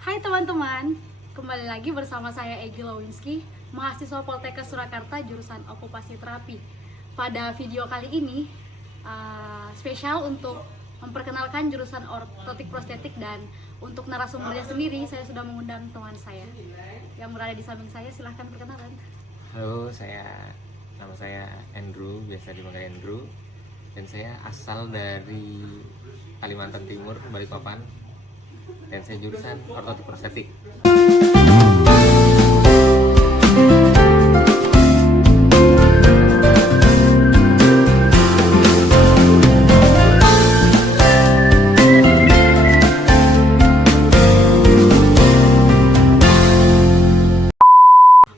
Hai teman-teman, kembali lagi bersama saya Egy Lawinski, mahasiswa Poltekkes Surakarta jurusan Okupasi Terapi. Pada video kali ini, spesial untuk memperkenalkan jurusan ortotik prostetik, dan untuk narasumbernya sendiri saya sudah mengundang teman saya yang berada di samping saya. Silahkan perkenalan. Halo, nama saya Andrew, biasa dipanggil Andrew, dan saya asal dari Kalimantan Timur, Balikpapan, dan saya jurusan ortotik prostetik.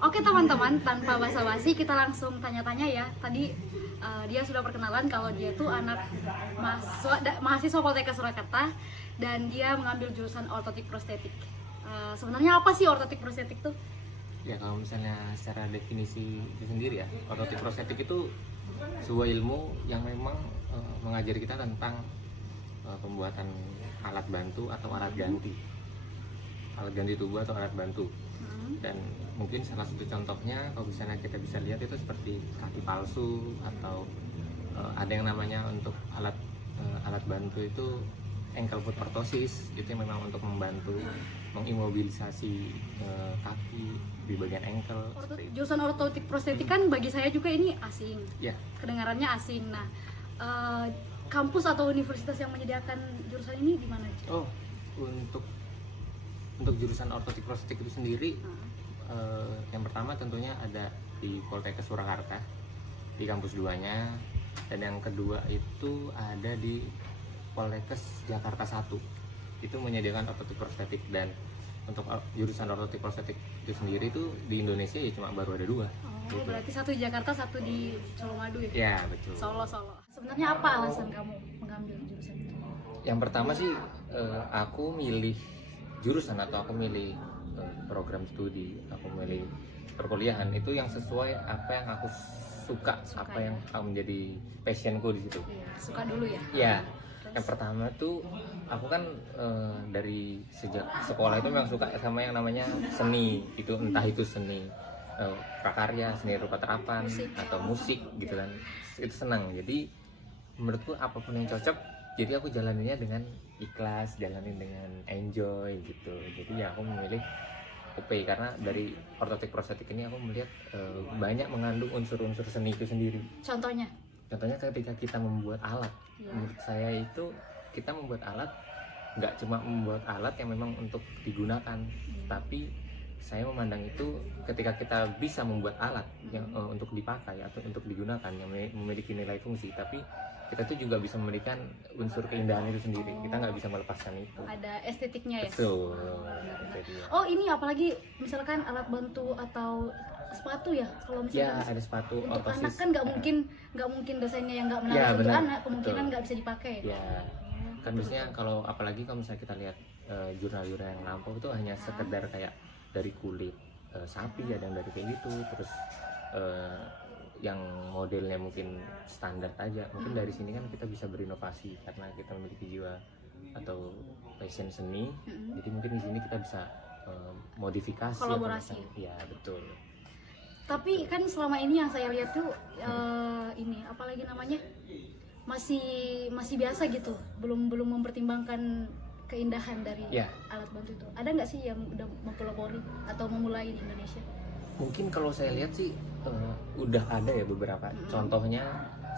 Oke teman-teman, tanpa basa-basi kita langsung tanya-tanya ya. Tadi dia sudah perkenalan kalau dia tuh anak mahasiswa Poltekkes Surakarta dan dia mengambil jurusan ortotik prostetik. Sebenarnya apa sih ortotik prostetik tuh? Ya, kalau misalnya secara definisi itu sendiri ya, ortotik prostetik itu sebuah ilmu yang memang mengajari kita tentang pembuatan alat bantu atau alat ganti tubuh atau alat bantu. Dan mungkin salah satu contohnya kalau misalnya kita bisa lihat itu seperti kaki palsu, atau ada yang namanya untuk alat bantu itu ankle foot orthosis, itu yang memang untuk membantu mengimobilisasi kaki di bagian ankle. Jurusan ortotik prostetik kan bagi saya juga ini asing, Ya. Kedengarannya asing. Nah, kampus atau universitas yang menyediakan jurusan ini di mana? Oh, untuk jurusan ortotik prostetik itu sendiri, yang pertama tentunya ada di Poltekkes Surakarta di kampus 2-nya, dan yang kedua itu ada di Poltekkes Jakarta 1, itu menyediakan ortotik prostetik. Dan untuk jurusan ortotik prostetik itu sendiri itu di Indonesia ya cuma baru ada 2. Oh, berarti satu di Jakarta, satu di Colomadu ya? Ya, betul. Solo. Sebenarnya apa alasan kamu mengambil jurusan itu? Yang pertama sih, aku milih jurusan atau aku milih program studi, aku milih perkuliahan itu yang sesuai apa yang aku suka apa ya? yang akan menjadi passionku di situ. Iya, suka dulu ya? Ya, yang pertama tuh aku kan dari sejak sekolah itu memang suka sama yang namanya seni, itu entah itu seni prakarya, seni rupa terapan, atau musik gitu kan, itu senang. Jadi menurutku apapun yang cocok, jadi aku jalaninnya dengan ikhlas, jalanin dengan enjoy gitu. Jadi ya aku memilih UP karena dari ortotik prostetik ini aku melihat banyak mengandung unsur-unsur seni itu sendiri. Contohnya Ketika kita membuat alat, menurut saya itu kita membuat alat nggak cuma membuat alat yang memang untuk digunakan, tapi saya memandang itu ketika kita bisa membuat alat yang untuk dipakai atau untuk digunakan yang memiliki nilai fungsi, tapi kita tuh juga bisa memberikan unsur keindahan itu sendiri. Kita nggak bisa melepaskan itu. ada estetiknya ya? Betul. Oh, ini apalagi misalkan alat bantu atau sepatu ya, kalau misalkan Ya, ada sepatu untuk ortosis. anak kan nggak mungkin dosennya yang nggak menarik Ya, untuk benar. anak, kemungkinan Betul. nggak bisa dipakai. Ya, kan biasanya kalau apalagi kalau misalnya kita lihat jurnal-jurnal yang lampau itu hanya sekedar kayak dari kulit sapi, ada yang dari kayak gitu, terus yang modelnya mungkin standar aja. Mungkin dari sini kan kita bisa berinovasi karena kita memiliki jiwa atau passion seni. Jadi mungkin di sini kita bisa modifikasi, Kolaborasi. Ya, betul. Tapi kan selama ini yang saya lihat tuh ini apalagi namanya masih biasa gitu, belum mempertimbangkan keindahan dari Ya. alat bantu itu. Ada nggak sih yang udah mempelopori atau memulai di Indonesia? Mungkin kalau saya lihat sih udah ada ya beberapa. Contohnya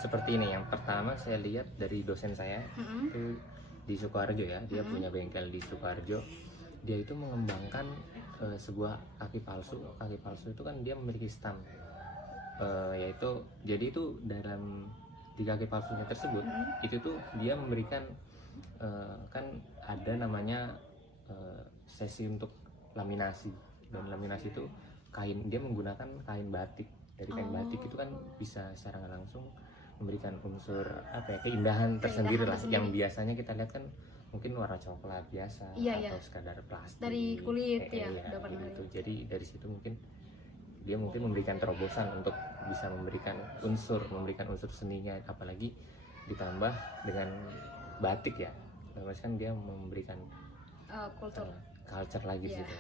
seperti ini. Yang pertama saya lihat dari dosen saya itu di Sukoharjo ya. Dia punya bengkel di Sukoharjo. Dia itu mengembangkan sebuah kaki palsu. Kaki palsu itu kan dia memiliki stam. Yaitu jadi itu di kaki palsunya tersebut itu tuh dia memberikan kan ada namanya sesi untuk laminasi, dan laminasi itu kain, dia menggunakan kain batik. Dari kain batik itu kan bisa secara nggak langsung memberikan unsur apa ya, keindahan tersendiri lah, yang biasanya kita lihat kan mungkin warna coklat biasa, atau sekadar plastik dari kulit udah pernah gitu. Jadi dari situ mungkin dia memberikan terobosan untuk bisa memberikan unsur seninya, apalagi ditambah dengan batik ya. Kan dia memberikan culture lagi Iya. sih itu.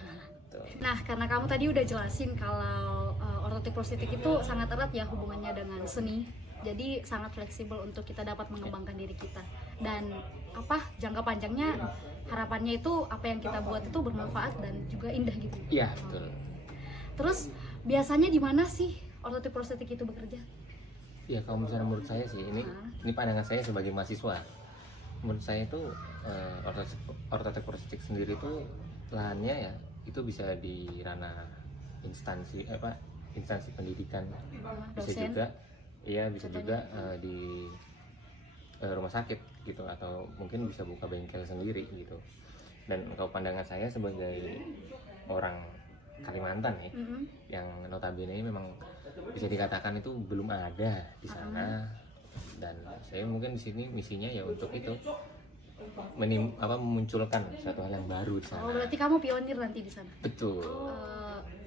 Tuh. Nah, karena kamu tadi udah jelasin kalau ortotik prostetik itu sangat erat ya hubungannya dengan seni. Jadi sangat fleksibel untuk kita dapat mengembangkan diri kita. Dan jangka panjangnya harapannya itu apa yang kita buat itu bermanfaat dan juga indah gitu. Iya, betul. Terus biasanya di mana sih ortotik prostetik itu bekerja? Ya kalau misalnya menurut saya sih ini pandangan saya sebagai mahasiswa. Menurut saya itu ortotik prostetik sendiri itu lahannya ya itu bisa di ranah instansi instansi pendidikan, bisa Dosen. juga bisa Contohnya? juga di rumah sakit gitu, atau mungkin bisa buka bengkel sendiri gitu. Dan kalau pandangan saya sebagai orang Kalimantan nih, yang notabene ini memang bisa dikatakan itu belum ada di sana, dan saya mungkin di sini misinya ya untuk itu memunculkan suatu hal yang baru di sana. Oh, berarti kamu pionir nanti di sana. Betul.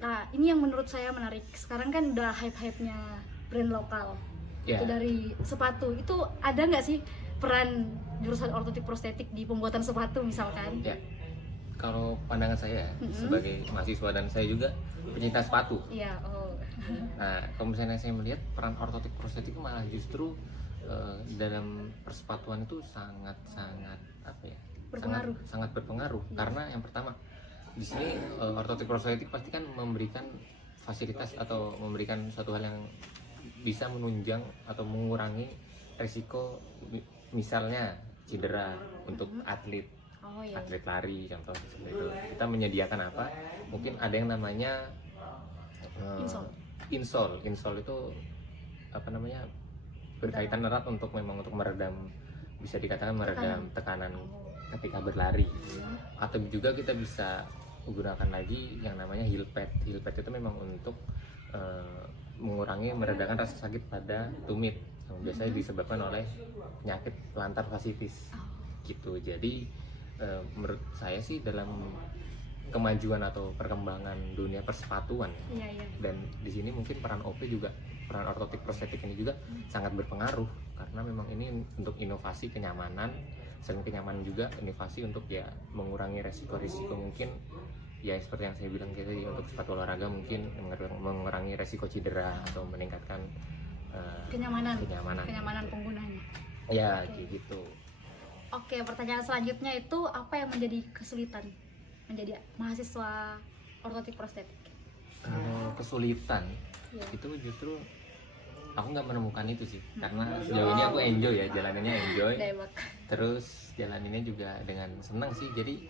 Nah, ini yang menurut saya menarik. Sekarang kan udah hype-hype-nya brand lokal. Ya. Itu dari sepatu. Itu ada nggak sih peran jurusan ortotik prostetik di pembuatan sepatu misalkan? Ya. Kalau pandangan saya sebagai mahasiswa dan saya juga pencinta sepatu. Iya, Nah, kalau misalnya saya melihat peran ortotik prostetik malah justru dalam persepatuan itu sangat Berpengaruh. sangat berpengaruh. Karena yang pertama di sini ortotik prostetik pasti kan memberikan fasilitas atau memberikan suatu hal yang bisa menunjang atau mengurangi resiko misalnya cedera untuk atlet lari contoh seperti itu. Kita menyediakan apa? Mungkin ada yang namanya insole itu berkaitan erat untuk meredam, bisa dikatakan meredam tekanan ketika berlari. Atau juga kita bisa menggunakan lagi yang namanya heel pad itu memang untuk mengurangi meredakan rasa sakit pada tumit yang biasanya disebabkan oleh penyakit plantar fasciitis gitu. Jadi menurut saya sih dalam kemajuan atau perkembangan dunia persepatuan dan di sini mungkin peran ortotik prostetik ini juga sangat berpengaruh, karena memang ini untuk inovasi kenyamanan, selain kenyamanan juga inovasi untuk ya mengurangi resiko-resiko mungkin ya seperti yang saya bilang tadi, untuk sepatu olahraga mungkin mengurangi resiko cedera atau meningkatkan kenyamanan penggunanya. Ya, kayak gitu. Oke, pertanyaan selanjutnya itu apa yang menjadi kesulitan menjadi mahasiswa ortotik prostetik? Kalau kesulitan itu justru aku nggak menemukan itu sih, karena sejauh ini aku enjoy ya, jalaninnya enjoy. Terus jalaninnya juga dengan senang sih. Jadi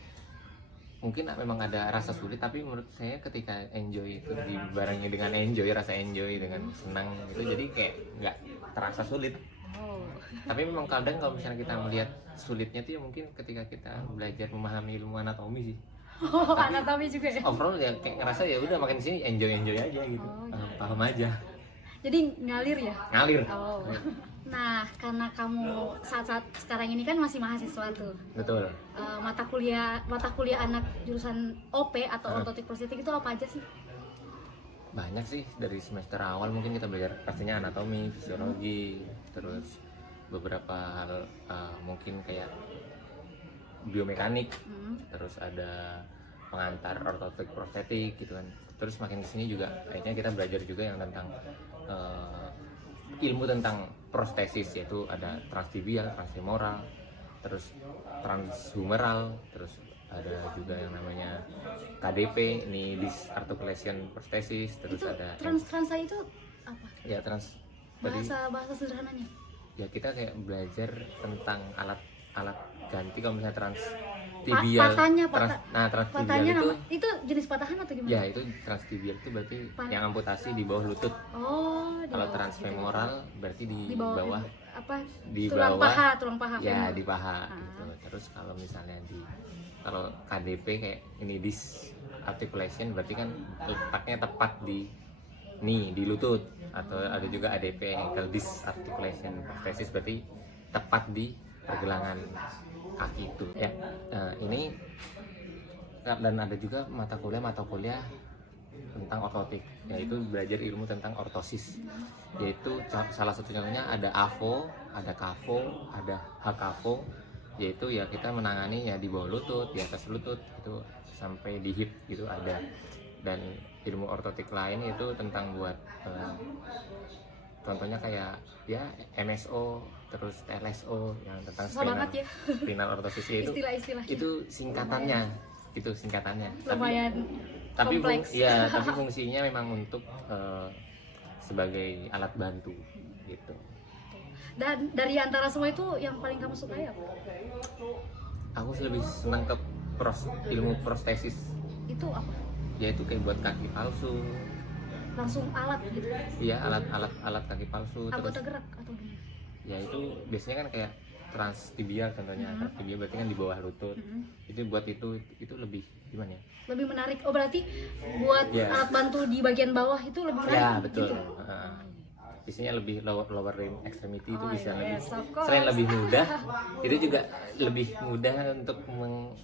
mungkin memang ada rasa sulit, tapi menurut saya ketika enjoy itu dibarengi dengan rasa enjoy dengan senang itu, jadi kayak nggak terasa sulit. Tapi memang kadang kalau misalnya kita melihat sulitnya itu ya mungkin ketika kita belajar memahami ilmu anatomi sih. Anatomi juga ya. Overall ya kayak ngerasa ya udah makin sini enjoy aja gitu. Paham aja. Jadi ngalir ya? Ngalir. Nah, karena kamu saat sekarang ini kan masih mahasiswa tuh. Betul. Mata kuliah anak jurusan OP atau ortotik prostetik itu apa aja sih? Banyak sih, dari semester awal mungkin kita belajar pastinya anatomi, fisiologi, terus beberapa hal mungkin kayak biomekanik, terus ada pengantar ortotik prostetik gitu kan. Terus makin kesini juga akhirnya kita belajar juga yang tentang ilmu tentang prostesis, yaitu ada transtibial, transfemoral, terus transhumeral, terus ada juga yang namanya KDP, ini disarticulation prosthesis, terus itu ada transa itu apa? Ya bahasa sederhananya. Ya kita kayak belajar tentang alat ganti. Kalau misalnya transtibial, transtibial itu jenis patahan atau gimana? Ya itu transtibial itu berarti yang amputasi di bawah lutut. Kalau transfemoral berarti di bawah tulang paha. Ya di paha gitu. Terus kalau misalnya kalau KDP kayak ini disarticulation berarti kan letaknya tepat di lutut. Atau ada juga ADP, ankle disarticulation prosthesis, berarti tepat di pergelangan kaki itu ya. Ini dan ada juga mata kuliah tentang ortotik, yaitu belajar ilmu tentang ortosis, yaitu salah satu contohnya ada AVO, ada KAVO, ada HKAVO, yaitu ya kita menangani ya di bawah lutut, di atas lutut itu sampai di hip gitu ada. Dan ilmu ortotik lain itu tentang buat contohnya kayak ya MSO, terus TLSO yang tentang Susah banget ya spinal orthosis itu istilah-istilahnya. itu singkatannya, itu singkatannya. Lumayan Tapi kompleks. ya tapi fungsinya memang untuk sebagai alat bantu gitu. Dan dari antara semua itu yang paling kamu sukai apa? Aku sih lebih senang ke ilmu prostesis, Itu apa? yaitu kayak buat kaki palsu. Langsung alat gitu. Iya, alat kaki palsu. Anggota Terus gerak atau gimana? ya itu biasanya kan kayak transtibial contohnya. Transtibial berarti kan di bawah lutut. Itu buat itu lebih gimana ya? Lebih menarik. Oh berarti buat Ya. alat bantu di bagian bawah itu lebih menarik. Ya betul. Gitu. Biasanya lebih lower limb extremity itu Oh, bisa yes, lebih, of course. selain lebih mudah, itu juga lebih mudah untuk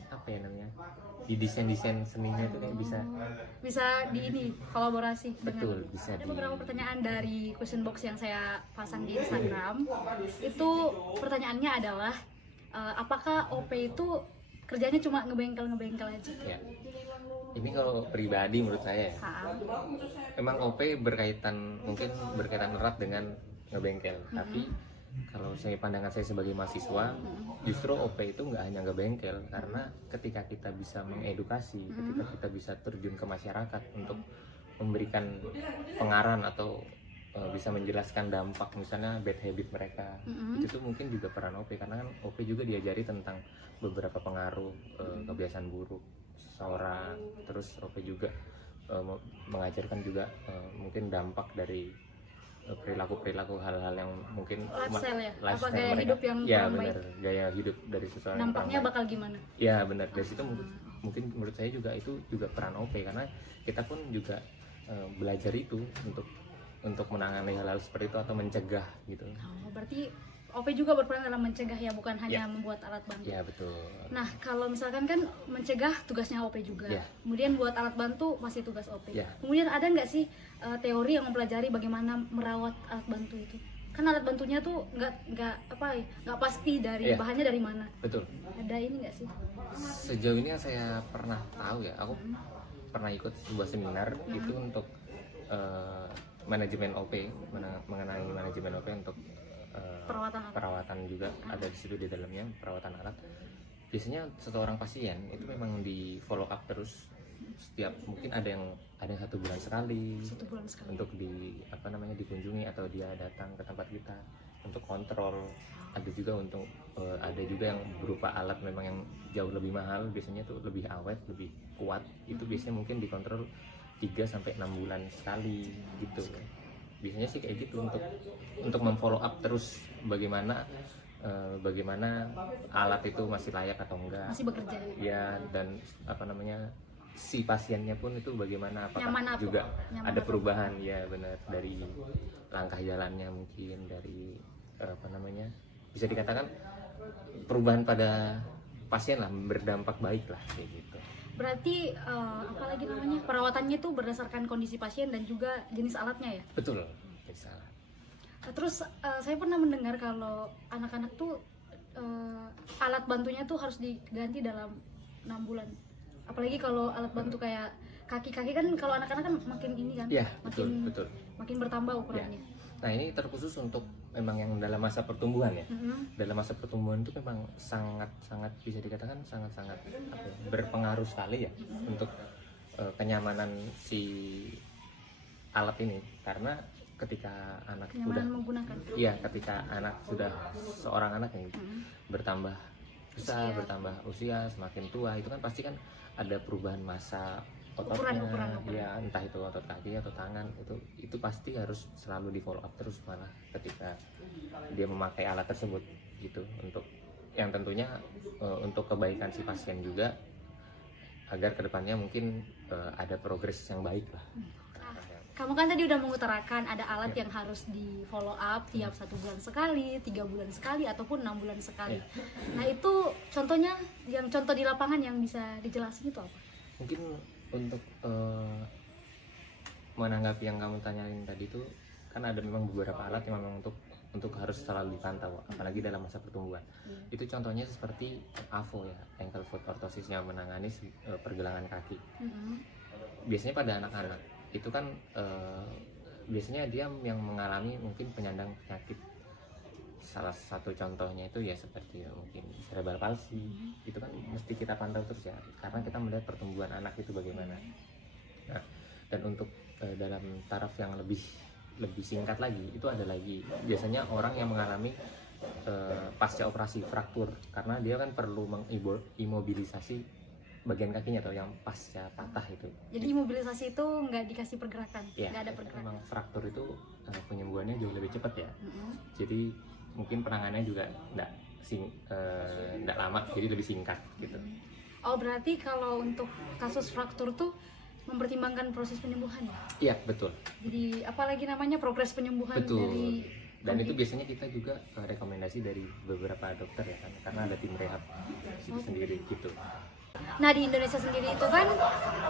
apa ya namanya, di desain seninya itu kan Bisa di ini kolaborasi betul dengan. bisa Ada di beberapa pertanyaan dari question box yang saya pasang di Instagram. Itu pertanyaannya adalah apakah OP itu kerjanya cuma ngebengkel aja? ya. Ini kalau pribadi menurut saya ya, memang OP mungkin berkaitan erat dengan ngebengkel. Tapi kalau saya pandangan saya sebagai mahasiswa, justru OP itu nggak hanya ngebengkel, karena ketika kita bisa mengedukasi, ketika kita bisa terjun ke masyarakat untuk memberikan pengarahan atau bisa menjelaskan dampak misalnya bad habit mereka, itu tuh mungkin juga peran OP, karena kan OP juga diajari tentang beberapa pengaruh kebiasaan buruk seseorang. Terus OP juga mengajarkan juga mungkin dampak dari perilaku hal-hal yang mungkin Lifestyle ya? Apa lifestyle gaya mereka. hidup yang Ya kurang benar, gaya hidup dari seseorang yang Dampaknya kurang bakal gimana? baik. Ya benar, dari situ mungkin menurut saya juga itu juga peran OP, karena kita pun juga belajar itu untuk menangani hal-hal seperti itu atau mencegah gitu. Oh, berarti OP juga berperan dalam mencegah ya, bukan hanya membuat alat bantu. Ya betul. Nah, kalau misalkan kan mencegah tugasnya OP juga. Ya. Kemudian buat alat bantu masih tugas OP. Ya. Kemudian ada nggak sih teori yang mempelajari bagaimana merawat alat bantu itu? Kan alat bantunya tuh nggak pasti dari Ya. bahannya dari mana. Betul. Ada ini nggak sih? Sejauh ini yang saya pernah tahu ya, aku pernah ikut sebuah seminar itu untuk manajemen OP, mengenai manajemen OP untuk perawatan juga ada di situ di dalamnya, perawatan alat. Biasanya seseorang pasien itu memang di follow up terus, setiap mungkin ada yang 1 bulan sekali, 1 bulan sekali. untuk dikunjungi atau dia datang ke tempat kita untuk kontrol. Ada juga yang berupa alat memang yang jauh lebih mahal, biasanya tuh lebih awet, lebih kuat. Itu biasanya mungkin dikontrol 3-6 bulan sekali gitu. Biasanya sih kayak gitu untuk memfollow up terus bagaimana alat itu masih layak atau enggak. Masih bekerja. Ya, dan si pasiennya pun itu bagaimana, apakah Nyaman juga nyaman ada apa? perubahan ya, benar, dari langkah jalannya, mungkin dari bisa dikatakan perubahan pada pasien lah, berdampak baik lah kayak gitu. Berarti apalagi namanya, perawatannya itu berdasarkan kondisi pasien dan juga jenis alatnya ya. Betul, salah. Terus saya pernah mendengar kalau anak-anak tuh alat bantunya tuh harus diganti dalam 6 bulan. Apalagi kalau alat bantu kayak kaki-kaki kan, kalau anak-anak kan makin ini kan, Ya, betul. makin bertambah ukurannya. Nah, ini terkhusus untuk memang yang dalam masa pertumbuhan ya. Dalam masa pertumbuhan itu memang sangat bisa dikatakan sangat berpengaruh sekali ya untuk kenyamanan si alat ini, karena ketika anak Menggunakan. ketika seorang anak yang bertambah besar, bertambah usia, semakin tua, itu kan pasti kan ada perubahan massa ototnya, Ukuran. ya entah itu otot kaki atau tangan, itu pasti harus selalu di follow up terus, malah ketika dia memakai alat tersebut gitu, untuk yang tentunya untuk kebaikan si pasien juga, agar kedepannya mungkin ada progres yang baik lah. Kamu kan tadi udah mengutarakan ada alat yang harus di follow up tiap 1 bulan sekali, 3 bulan sekali, ataupun 6 bulan sekali. Nah itu contohnya, yang contoh di lapangan yang bisa dijelasin itu apa? Mungkin untuk menanggapi yang kamu tanyain tadi itu, kan ada memang beberapa alat yang memang untuk untuk harus selalu dipantau, apalagi dalam masa pertumbuhan. Itu contohnya seperti AFO ya, ankle foot orthosis, yang menangani pergelangan kaki. Biasanya pada anak-anak itu kan biasanya dia yang mengalami mungkin penyandang penyakit. Salah satu contohnya itu ya seperti mungkin cerebral palsy. Itu kan mesti kita pantau terus ya, karena kita melihat pertumbuhan anak itu bagaimana. Nah, dan untuk dalam taraf yang lebih singkat lagi, itu ada lagi biasanya orang yang mengalami pasca operasi fraktur, karena dia kan perlu mengimobilisasi bagian kakinya atau yang pasca patah itu. Jadi imobilisasi itu nggak dikasih pergerakan, ya, nggak ada pergerakan. Memang fraktur itu penyembuhannya jauh lebih cepat ya. Jadi mungkin penanganannya juga nggak lama, jadi lebih singkat gitu. Oh, berarti kalau untuk kasus fraktur tuh mempertimbangkan proses penyembuhan ya? Iya, betul. Jadi apalagi namanya progres penyembuhan. Betul. Dari Dan itu biasanya kita juga rekomendasi dari beberapa dokter ya kan, karena ada tim rehab itu sendiri gitu. Nah, di Indonesia sendiri itu kan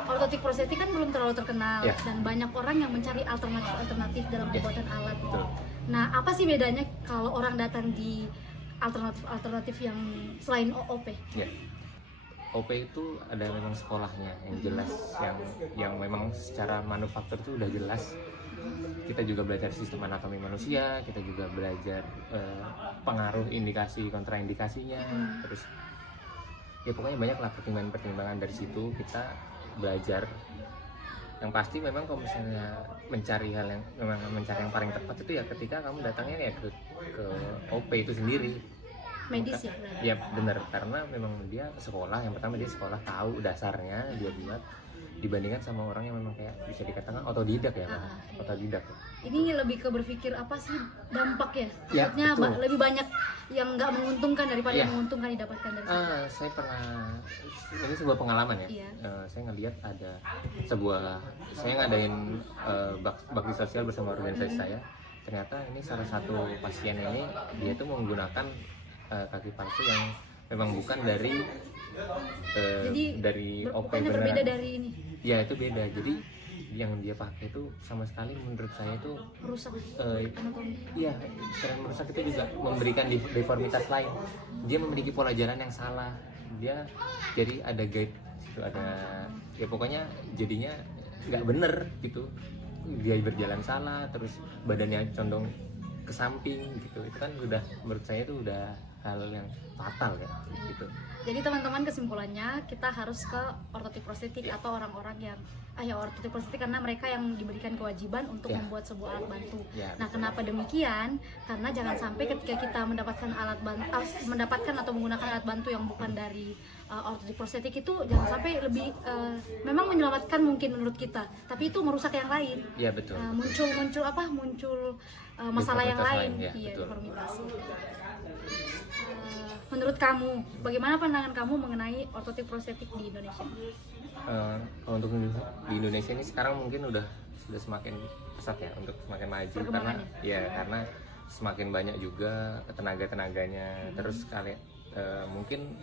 ortotik prostetik kan belum terlalu terkenal, Ya. dan banyak orang yang mencari alternatif dalam pembuatan alat. Betul. Nah, apa sih bedanya kalau orang datang di alternatif yang selain OOP? Ya. OP itu ada memang sekolahnya yang jelas, yang memang secara manufaktur itu udah jelas. Kita juga belajar sistem anatomi manusia, kita juga belajar pengaruh indikasi kontraindikasinya, terus ya pokoknya banyak lah pertimbangan dari situ kita belajar. Yang pasti memang kalau misalnya mencari yang paling tepat itu ya ketika kamu datangnya ya ke OP itu sendiri. Medis ya berarti? Ya benar, karena memang dia sekolah, yang pertama dia sekolah tahu dasarnya dia buat, dibandingkan sama orang yang memang kayak bisa dikatakan otodidak ya, otodidak. Ini lebih ke berpikir apa sih dampak ya? Ya, Maksudnya lebih banyak yang nggak menguntungkan daripada Ya. yang menguntungkan didapatkan dari situ. Saya pernah, ini sebuah pengalaman ya. Iya. Saya ngelihat ada saya ngadain bakti sosial bersama organisasi saya. Ternyata ini salah satu pasien ini dia itu menggunakan kaki palsu yang memang bukan dari OP pokoknya berbeda beneran. dari ini. Ya itu beda. Jadi yang dia pakai itu sama sekali menurut saya itu Merusak anatomi. iya, selain merusak itu juga memberikan deformitas lain. Dia memiliki pola jalan yang salah. Dia jadi ada guide itu, ada ya pokoknya jadinya nggak bener gitu. Dia berjalan salah, terus badannya condong ke samping gitu. Itu kan udah menurut saya itu udah hal yang fatal ya gitu. Jadi teman-teman, kesimpulannya kita harus ke ortotik prostetik atau orang-orang yang ortotik prostetik karena mereka yang diberikan kewajiban untuk membuat sebuah alat bantu. Nah, kenapa demikian? Karena jangan sampai ketika kita mendapatkan atau menggunakan alat bantu yang bukan dari ortotik prostetik itu jangan sampai lebih memang menyelamatkan mungkin menurut kita, tapi itu merusak yang lain. Iya betul. Muncul masalah yang lain. Iya, deformitas. Menurut kamu, bagaimana pandangan kamu mengenai ortotik prostetik di Indonesia? Kalau untuk di Indonesia ini sekarang mungkin sudah semakin pesat ya, untuk semakin maju, karena semakin banyak juga tenaga-tenaganya. Terus mungkin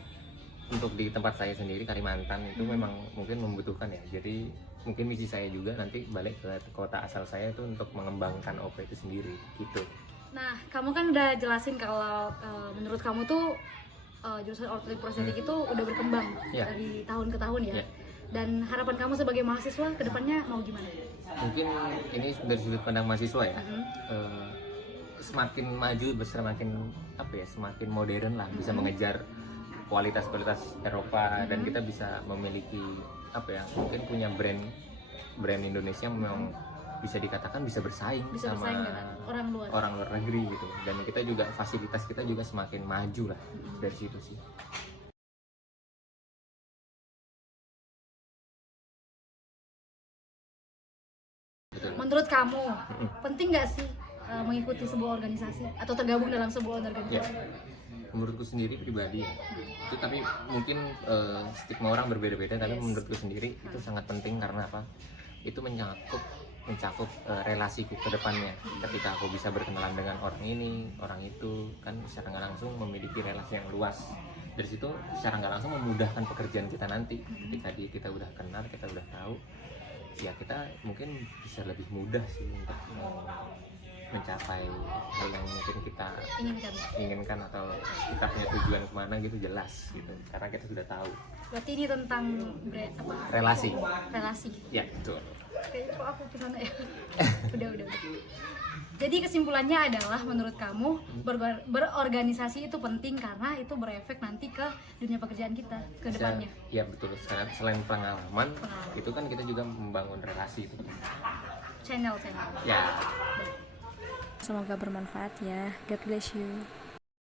untuk di tempat saya sendiri Kalimantan itu memang mungkin membutuhkan ya. Jadi mungkin misi saya juga nanti balik ke kota asal saya itu untuk mengembangkan OP itu sendiri gitu. Nah, kamu kan udah jelasin kalau menurut kamu tuh jurusan ortotik prostetik itu udah berkembang dari tahun ke tahun ya. Dan harapan kamu sebagai mahasiswa ke depannya mau gimana? Mungkin ini dari sudut pandang mahasiswa ya. Semakin maju, semakin modern lah, bisa mengejar kualitas Eropa, dan kita bisa memiliki mungkin punya brand Indonesia yang memang bisa dikatakan bisa bersaing sama dengan orang luar negeri gitu. Dan kita juga fasilitas kita juga semakin maju lah dari situ sih. Betul. Menurut kamu penting nggak sih mengikuti sebuah organisasi atau tergabung dalam sebuah organisasi? Menurutku sendiri pribadi ya, itu tapi mungkin stigma orang berbeda-beda, tapi menurutku sendiri itu sangat penting. Karena apa? Itu mencakup relasiku ke depannya. Ketika aku bisa berkenalan dengan orang ini, orang itu, kan secara nggak langsung memiliki relasi yang luas. Dari situ secara nggak langsung memudahkan pekerjaan kita nanti. Ketika kita udah kenal, kita udah tahu, ya kita mungkin bisa lebih mudah sih untuk mencapai hal yang mungkin kita inginkan. atau kita punya tujuan kemana gitu, jelas gitu, karena kita sudah tahu. Berarti ini tentang Relasi. Ya, betul. Kayaknya kok aku kesana ya. udah. Jadi kesimpulannya adalah menurut kamu berorganisasi itu penting karena itu berefek nanti ke dunia pekerjaan kita ke depannya. Ya betul. Selain pengalaman, itu kan kita juga membangun relasi itu. Channel. Ya. Semoga bermanfaat ya. God bless you.